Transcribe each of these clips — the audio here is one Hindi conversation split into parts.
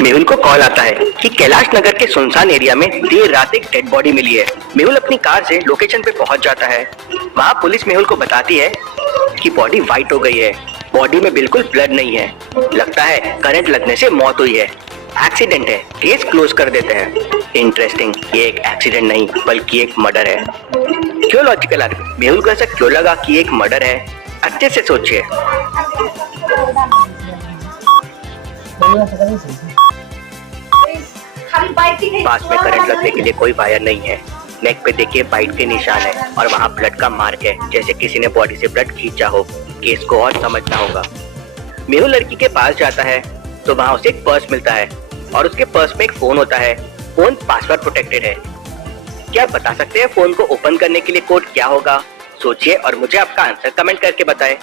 मेहुल को कॉल आता है कि कैलाश नगर के सुनसान एरिया में देर रात एक डेड बॉडी मिली है। मेहुल अपनी कार से लोकेशन पे पहुंच जाता है। वहां पुलिस मेहुल को बताती है कि बॉडी वाइट हो गई है, बॉडी में बिल्कुल ब्लड नहीं है, लगता है करंट लगने से मौत हुई है, एक्सीडेंट है, केस क्लोज कर देते हैं। इंटरेस्टिंग, ये एक एक्सीडेंट नहीं बल्कि एक मर्डर है। क्यों लॉजिकल आदमी, मेहुल को ऐसा क्यों लगा कि एक मर्डर है? अच्छे से सोचिए। पास में करंट लगने के लिए कोई वायर नहीं है। नेक पे देखिए बाइट के निशान है और वहाँ ब्लड का मार्क है, जैसे किसी ने बॉडी से ब्लड खींचा हो। केस को और समझना होगा। मेहुल लड़की के पास जाता है तो वहाँ उसे एक पर्स मिलता है और उसके पर्स में एक फोन होता है। फोन पासवर्ड प्रोटेक्टेड है। क्या आप बता सकते हैं फोन को ओपन करने के लिए कोड क्या होगा? सोचिए और मुझे आपका आंसर कमेंट करके बताएं।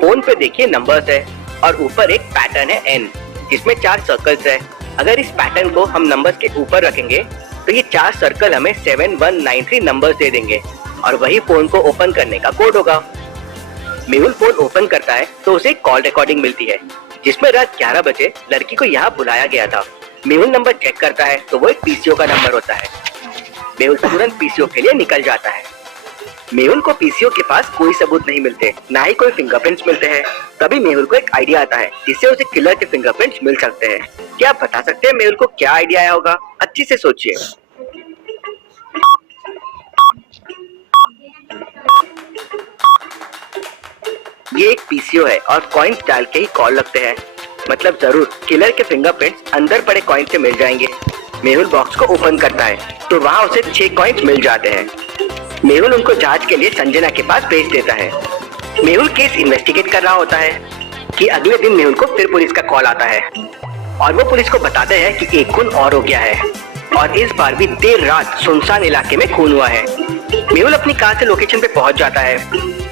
फोन पे देखिए नंबर्स है और ऊपर एक पैटर्न है एन, जिसमें 4 सर्कल्स है। अगर इस पैटर्न को हम नंबर्स के ऊपर रखेंगे तो ये 4 सर्कल हमें 7193 नंबर्स दे देंगे और वही फोन को ओपन करने का कोड होगा। मेहुल फोन ओपन करता है तो उसे कॉल रिकॉर्डिंग मिलती है, जिसमें रात 11 बजे लड़की को यहाँ बुलाया गया था। मेहुल नंबर चेक करता है तो वो एक पीसीओ का नंबर होता है। मेहुल तुरंत पीसीओ के लिए निकल जाता है। मेहुल को पीसीओ के पास कोई सबूत नहीं मिलते, ना ही कोई फिंगरप्रिंट्स मिलते हैं। तभी मेहुल को एक आइडिया आता है जिससे उसे किलर के फिंगरप्रिंट्स मिल सकते हैं। क्या आप बता सकते हैं मेहुल को क्या आइडिया आया होगा? अच्छे से सोचिए। ये एक पीसीओ है और कॉइन्स डाल के ही कॉल लगते हैं, मतलब जरूर किलर के फिंगरप्रिंट्स अंदर पड़े कॉइन से मिल जाएंगे। मेहुल बॉक्स को ओपन करता है तो वहाँ उसे 6 कॉइन्स मिल जाते हैं। मेहुल उनको जांच के लिए संजना के पास भेज देता है। मेहुल केस इन्वेस्टिगेट कर रहा होता है कि अगले दिन मेहुल को फिर पुलिस का कॉल आता है और वो पुलिस को बताते हैं कि एक खून और हो गया है और इस बार भी देर रात सुनसान इलाके में खून हुआ है। मेहुल अपनी कार से लोकेशन पे पहुंच जाता है।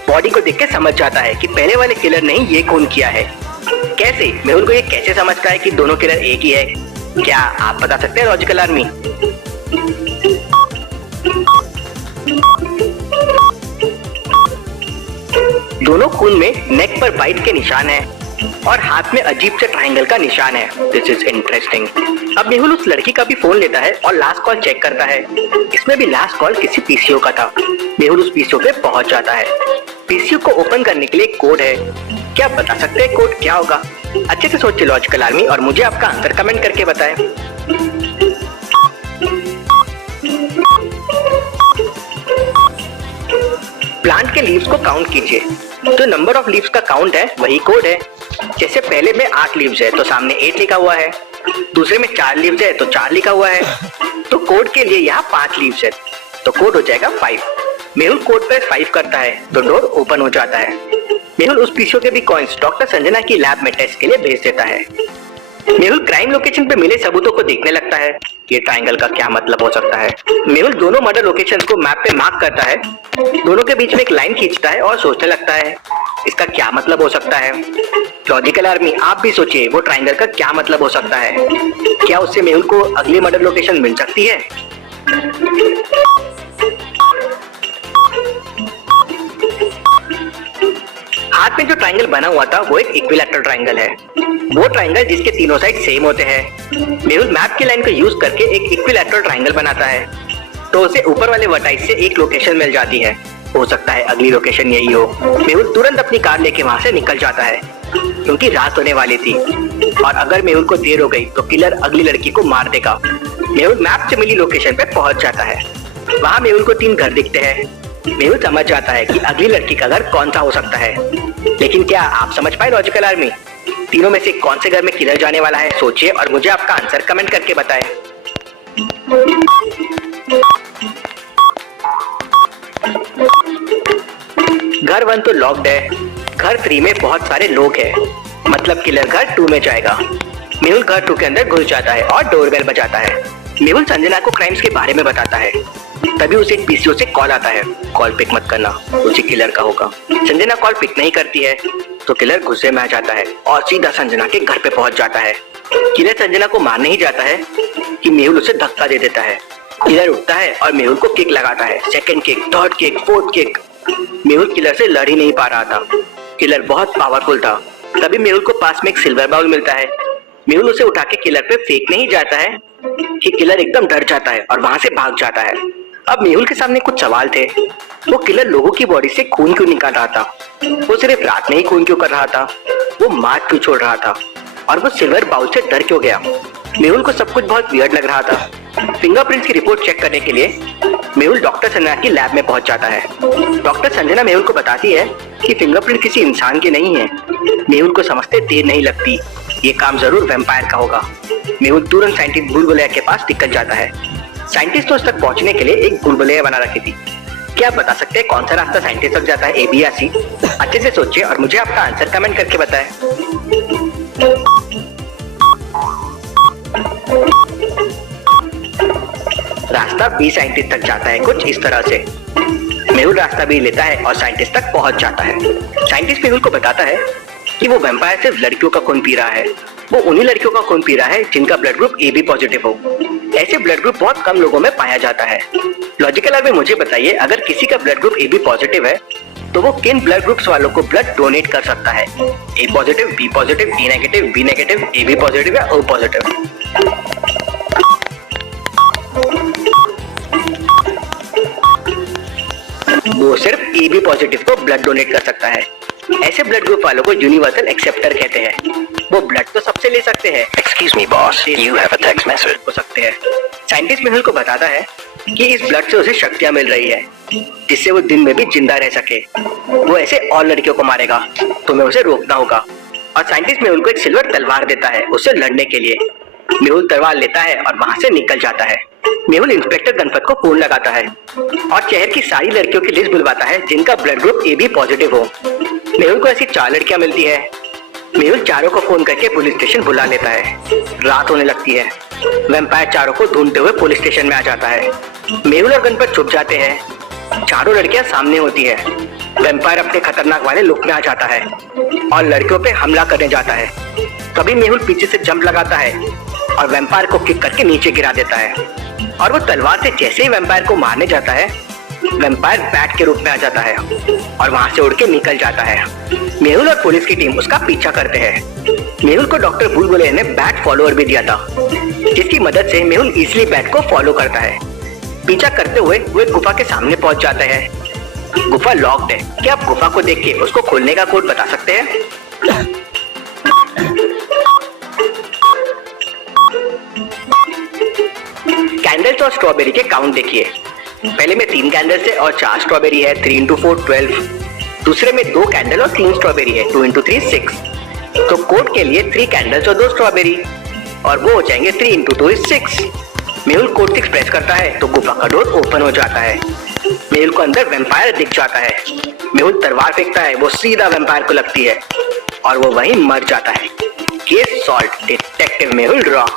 बॉडी को देख के समझ जाता है कि पहले वाले किलर ने ही ये खून किया है। कैसे? मेहुल को ये कैसे समझता है कि दोनों किलर एक ही है? क्या आप बता सकते हैं लॉजिकल आर्मी? दोनों खून में नेक पर बाइट के निशान है और हाथ में अजीब से ट्रायंगल का निशान है। This is interesting. अब मेहुल उस लड़की का भी फोन लेता है और लास्ट कॉल चेक करता है। इसमें भी लास्ट कॉल किसी पीसीओ का था। मेहुल उस पीसीओ पे पहुंच जाता है। पीसीओ को ओपन करने के लिए एक कोड है। क्या आप बता सकते हैं कोड क्या होगा? अच्छे से सोचिए लॉजिकल आर्मी और मुझे आपका आंसर कमेंट करके बताएं। प्लांट के लीव्स को काउंट कीजिए। तो नंबर ऑफ लीव्स का काउंट है वही कोड है। जैसे पहले में 8 लीव्स है तो सामने 8 लिखा हुआ है, दूसरे में 4 लीव्स है तो 4 लिखा हुआ है। तो कोड के लिए यहाँ 5 लीव्स है तो कोड हो जाएगा 5। मेहुल कोड पर 5 करता है तो डोर ओपन हो जाता है। मेहुल उस पीसीओ के भी कॉइन्स डॉक्टर संजना की लैब में टेस्ट के लिए भेज देता है। मेहुल क्राइम लोकेशन पे मिले सबूतों को देखने लगता है। ये ट्रायंगल का क्या मतलब हो सकता है? मेहुल दोनों मर्डर लोकेशन को मैप पे मार्क करता है, दोनों के बीच में एक लाइन खींचता है और सोचने लगता है इसका क्या मतलब हो सकता है। लॉजिकल आर्मी आप भी सोचिए वो ट्रायंगल का क्या मतलब हो सकता है? क्या उससे मेहुल को अगली मर्डर लोकेशन मिल सकती है? हाथ में जो ट्रायंगल बना हुआ था वो एक इक्विलैटरल ट्रायंगल है, वो ट्रायंगल जिसके तीनों साइड सेम होते हैं। मेहुल मैप की लाइन को यूज करके एक इक्विलैटरल ट्रायंगल बनाता है तो उसे ऊपर वाले वर्टाइस से एक लोकेशन मिल जाती है। हो सकता है अगली लोकेशन यही हो। मेहुल तुरंत अपनी कार लेके वहां से निकल जाता है क्योंकि रात होने वाली थी और अगर मेहुल को देर हो गई तो किलर अगली लड़की को मार देगा। मेहुल मैप से मिली लोकेशन पे पहुंच जाता है। वहाँ मेहुल को 3 घर दिखते हैं। मेहुल समझ जाता है कि अगली लड़की का घर कौन सा हो सकता है। लेकिन क्या आप समझ पाए लॉजिकल आर्मी? तीनों में से कौन से घर में किलर जाने वाला है? सोचिए और मुझे आपका आंसर कमेंट करके बताएं। घर 1 तो लॉक्ड है। घर 3 में बहुत सारे लोग हैं, मतलब किलर घर 2 में जाएगा। मेहुल घर 2 के अंदर घुस जाता है और डोरबेल बजाता है। मेहुल संजना को क्राइम्स के बारे में बताता है। तभी उसे एक पीसीओ से कॉल आता है। कॉल पिक मत करना, उसी किलर का होगा। संजना कॉल पिक नहीं करती है तो किलर गुस्से में आ जाता है और सीधा संजना के घर पे पहुंच जाता है। किलर संजना को मारने ही जाता है कि मेहुल उसे धक्का दे देता है। किलर उठता है और मेहुल को किक लगाता है। Second kick, third kick, fourth kick. Mehul killer से लड़ ही नहीं पा रहा था। किलर बहुत पावरफुल था। तभी मेहुल को पास में एक सिल्वर बाउल मिलता है। मेहुल उसे उठा के किलर पे फेंकने ही जाता है कि किलर एकदम डर जाता है और वहां से भाग जाता है। अब मेहुल के सामने कुछ सवाल थे। वो किलर लोगों की बॉडी से खून क्यों निकाल रहा था? वो सिर्फ रात में ही खून क्यों कर रहा था? वो मार क्यों छोड़ रहा था? और वो सिल्वर बाउल से डर क्यों गया? मेहुल को सब कुछ बहुत वियर्ड लग रहा था। फिंगरप्रिंट्स की रिपोर्ट चेक करने के लिए मेहुल डॉक्टर संजना की लैब में पहुंच जाता है। डॉक्टर संजना मेहुल को बताती है कि फिंगरप्रिंट किसी इंसान के नहीं है। मेहुल को समझते देर नहीं लगती, ये काम जरूर वैम्पायर का होगा। मेहुल तुरंत साइंटिस्ट भूल भुलैया के पास निकल जाता है। साइंटिस्ट ने उस तक पहुंचने के लिए एक भूल भुलैया बना रखी थी। क्या आप बता सकते हैं कौन सा रास्ता साइंटिस्ट तक जाता है, ए बी या सी? अच्छे से सोचिए और मुझे आपका आंसर कमेंट करके बताएं। रास्ता बी साइंटिस्ट तक जाता है कुछ इस तरह से। मेहुल रास्ता बी लेता है और साइंटिस्ट तक पहुंच जाता है। साइंटिस्ट मेहुल को बताता है कि वो वैम्पायर सिर्फ लड़कियों का खून पी रहा है। वो उन्हीं लड़कियों का खून पी रहा है जिनका blood group A B positive हो। ऐसे ब्लड ग्रुप बहुत कम लोगों में पाया जाता है। लॉजिकल में मुझे बताइए, अगर किसी का blood group A B positive है तो वो किन ब्लड ग्रुप्स वालों को ब्लड डोनेट कर सकता है? A positive, B positive, D negative, B negative, A B positive या ओ पॉजिटिव? वो सिर्फ ए बी पॉजिटिव को ब्लड डोनेट कर सकता है। ऐसे ब्लड ग्रुप वालों को यूनिवर्सल एक्सेप्टर कहते हैं। वो ब्लड तो सबसे ले सकते हैं। Excuse me boss, you have a text message हो सकते हैं। साइंटिस्ट मेहुल को बताता है कि इस ब्लड से उसे शक्तियां मिल रही है जिससे वो दिन में भी जिंदा रह सके। वो ऐसे और लड़कियों को मारेगा, तुम्हें उसे रोकना होगा। और साइंटिस्ट मेहुल को एक सिल्वर तलवार देता है उससे लड़ने के लिए। मेहुल तलवार लेता है और वहां से निकल जाता है। मेहुल इंस्पेक्टर गणपत को फोन लगाता है और शहर की सारी लड़कियों की लिस्ट बुलवाता है जिनका blood group A B positive हो। मेहुल को ऐसी 4 लड़कियां मिलती है। मेहुल चारों को फोन करके पुलिस स्टेशन बुला लेता है। रात होने लगती है। वैम्पायर चारों को ढूंढते हुए पुलिस स्टेशन में आ जाता है। मेहुल और गणपत छुप जाते हैं। चारों लड़कियां सामने होती है। वैम्पायर अपने खतरनाक वाले लुक में आ जाता है और लड़कियों पे हमला करने जाता है। तभी मेहुल पीछे से जंप लगाता है और वैम्पायर को किक करके नीचे गिरा देता है। और वो तलवार से जैसे ही वैम्पायर को मारने जाता है, वैम्पायर बैट के रूप में आ जाता है और वहां से उड़ के निकल जाता है। मेहुल और पुलिस की टीम उसका पीछा करते हैं। मेहुल को डॉक्टर भूल भुलैया ने बैट फॉलोअर भी दिया था जिसकी मदद से मेहुल इजीली बैट को फॉलो करता है। पीछा करते हुए वो एक गुफा के सामने पहुंच जाता है। गुफा लॉक्ड है। क्या आप गुफा को देख के उसको खोलने का कोड बता सकते हैं? कैंडल्स और स्ट्रॉबेरी के काउंट देखिए। पहले में 3 कैंडल्स है और 4 स्ट्रॉबेरी है, 3 into 4 12। दूसरे में 2 कैंडल और 3 स्ट्रॉबेरी है, 2 into 3 6। तो कोड के लिए 3 कैंडल्स और 2 स्ट्रॉबेरी और वो हो जाएंगे 3 into 2 is 6। Mehul code 6 press करता है तो गुफा का डोर ओपन हो जाता है। मेहुल को अंदर वैम्पायर दिख जाता है। मेहुल तलवार फेंकता है, वो सीधा वैम्पायर को लगती है और वो वहीं मर जाता है। Case solve, detective Mehul rock.